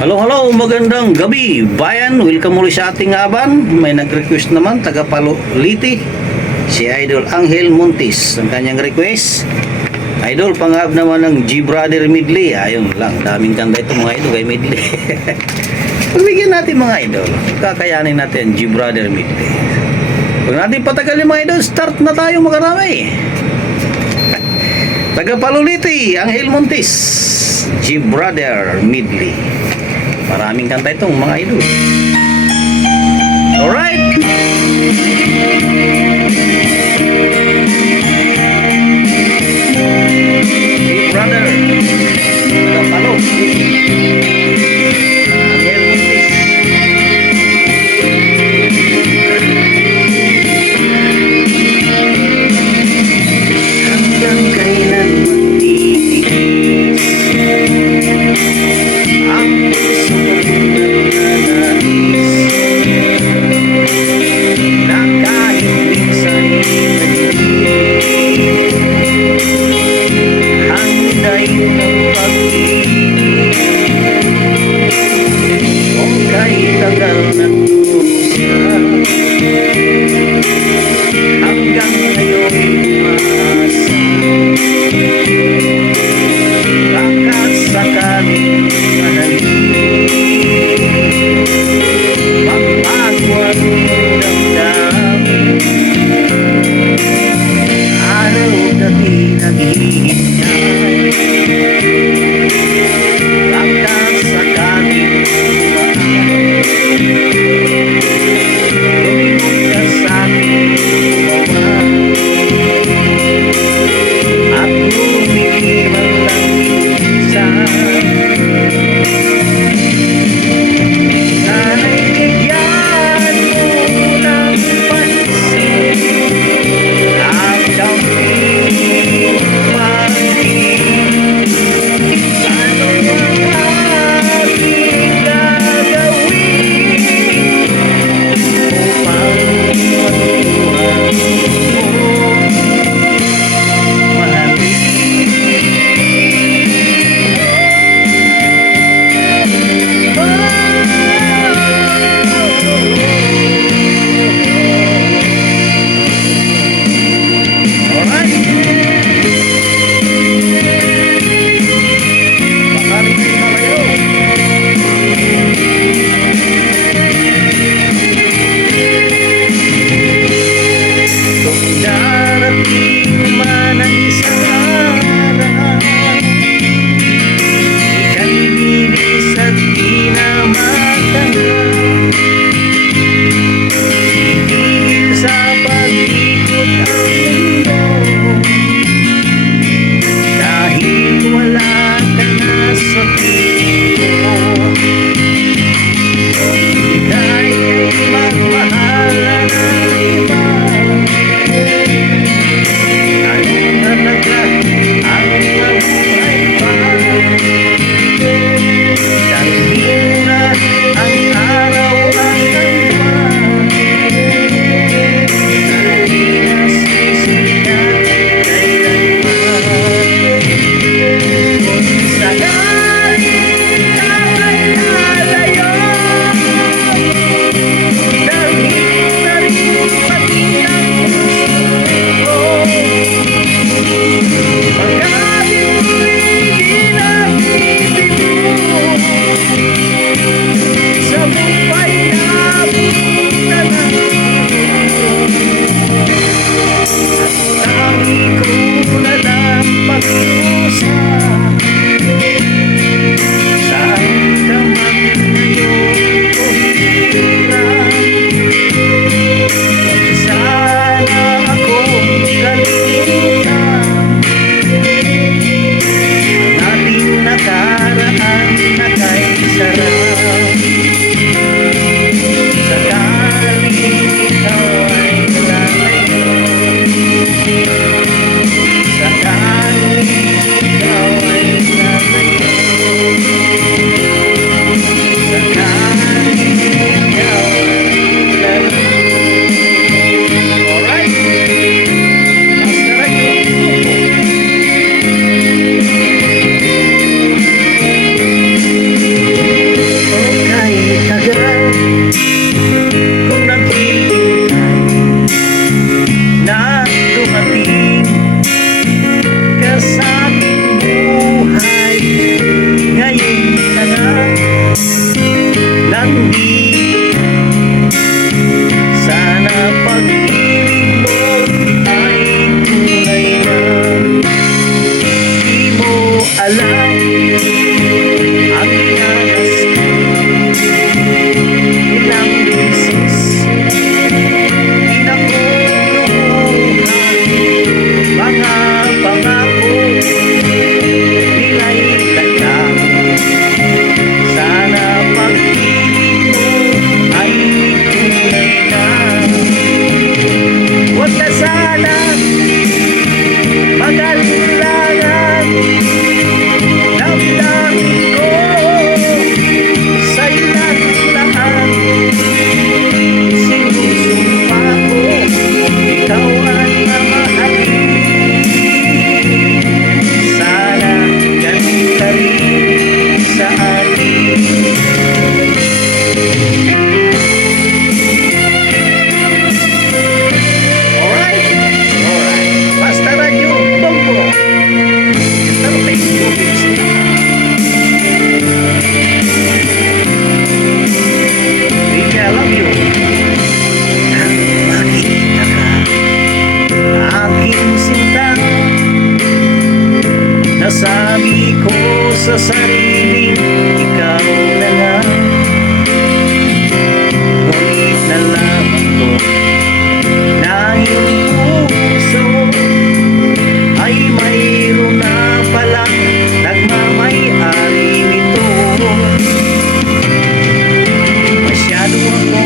Hello, magandang gabi bayan. Welcome muli sa ating aban. May nag-request naman, taga Paloliti, si Idol Angel Montis. Ang kanyang request, Idol, pangab naman ng G Brother Medley. Ayun lang, daming kanta ito mga idol kay Medley. Pagbigyan natin mga idol, kakayanin natin G Brother Medley. Huwag natin patagalin mga idol, start na tayo makarami. Taga Paloliti, Angel Montis, G Brother Medley. Maraming kanta itong mga idol. Alright. Hey brother, nagapalo. Angel Montis. Hanggang kailan magtitiis ang puso kong nagnanais na kahit minsan nagiging handayin ng pag-ibig o kahit tagal ng dusa hanggang ngayon umaasa baka sakaling magbago ang damdamin. Araw-gabi naghihintay baka sakaling lumibog ka sa'king umawa at lumiliman lang minsan. Sana'y bigyan mo ng pansin at kaming maging ano ang aking gagawin upang matutuhan mo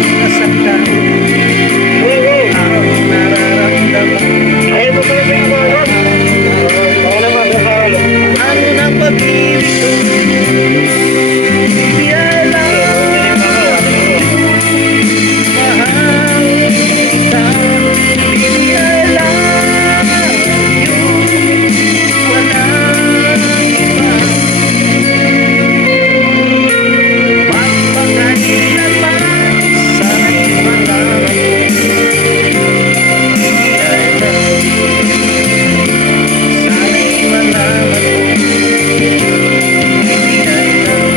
nasaktan ang nararamdaman. Ayaw mo pala yung mga baka naman nakakalo. Ano na pag-ibig ko? Di alam, mahal kita. Di alam, walang iba. Magpakailanman, sana'y malaman ko. Di alam, sana'y malaman ko. Di alam,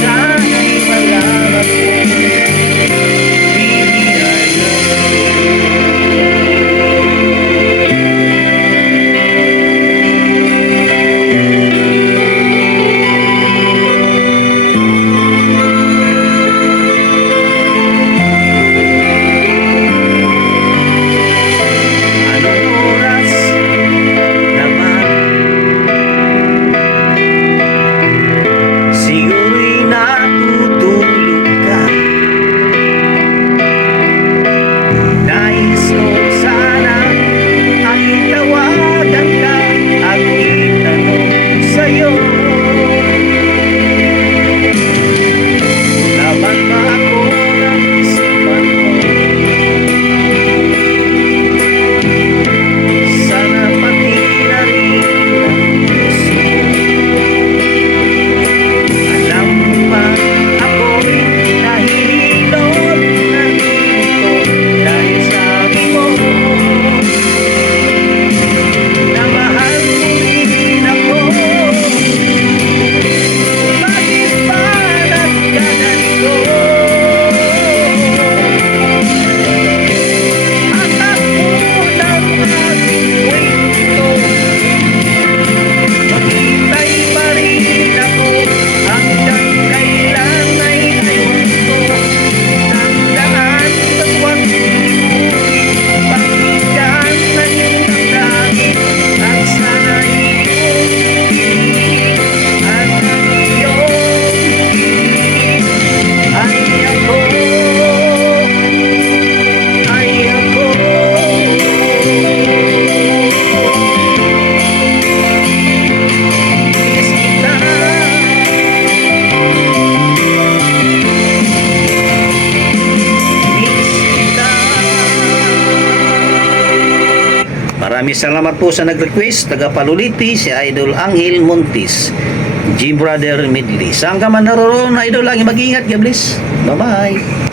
sana'y malaman ko. Di alam. Anong oras naman? Siguro'y natutulog ka. Nais ko sana ang tawagan ka at itanong sa'yo. Laban ba ako ng isipan mo? Sana pati na rin ang puso mo. Alam mo ba, ako'y nahihilot ng ito dahil sabi mo na mahal mo rin ako. Bakit ba nagkaganito? Hatak mo ng ating kwento. Maghintay pa rin ako hanggang kailan ay ayaw ko. Tandaan bawat limutin, pakinggan ng iyong damdamin at sana iyong piliin at ang iyong piliin ay ako, ay ako. Miss kita. Miss kita. Maraming salamat po sa nag-request. Taga Paluliti, si Idol Angel Montis. G Brother Midley. Saan ka man naroon, Idol, lagi mag-ingat. God bless. Bye-bye.